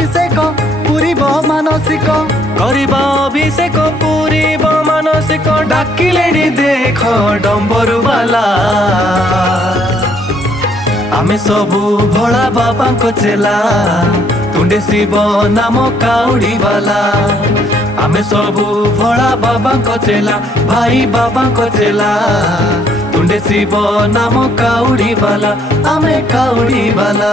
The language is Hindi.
अभिषेक पूरीब मानसिक करिबा अभिषेक पूरीब मानसिक डाकिलेणी देख डंबरू बाला आमे सबू भोला बाबा को चेला तुंडे शिव नाम काउड़ी वाला आमे सबू भोला बाबा को चेला भाई बाबा को चेला तुंडे शिव नाम काउड़ी वाला आमे काउड़ी वाला।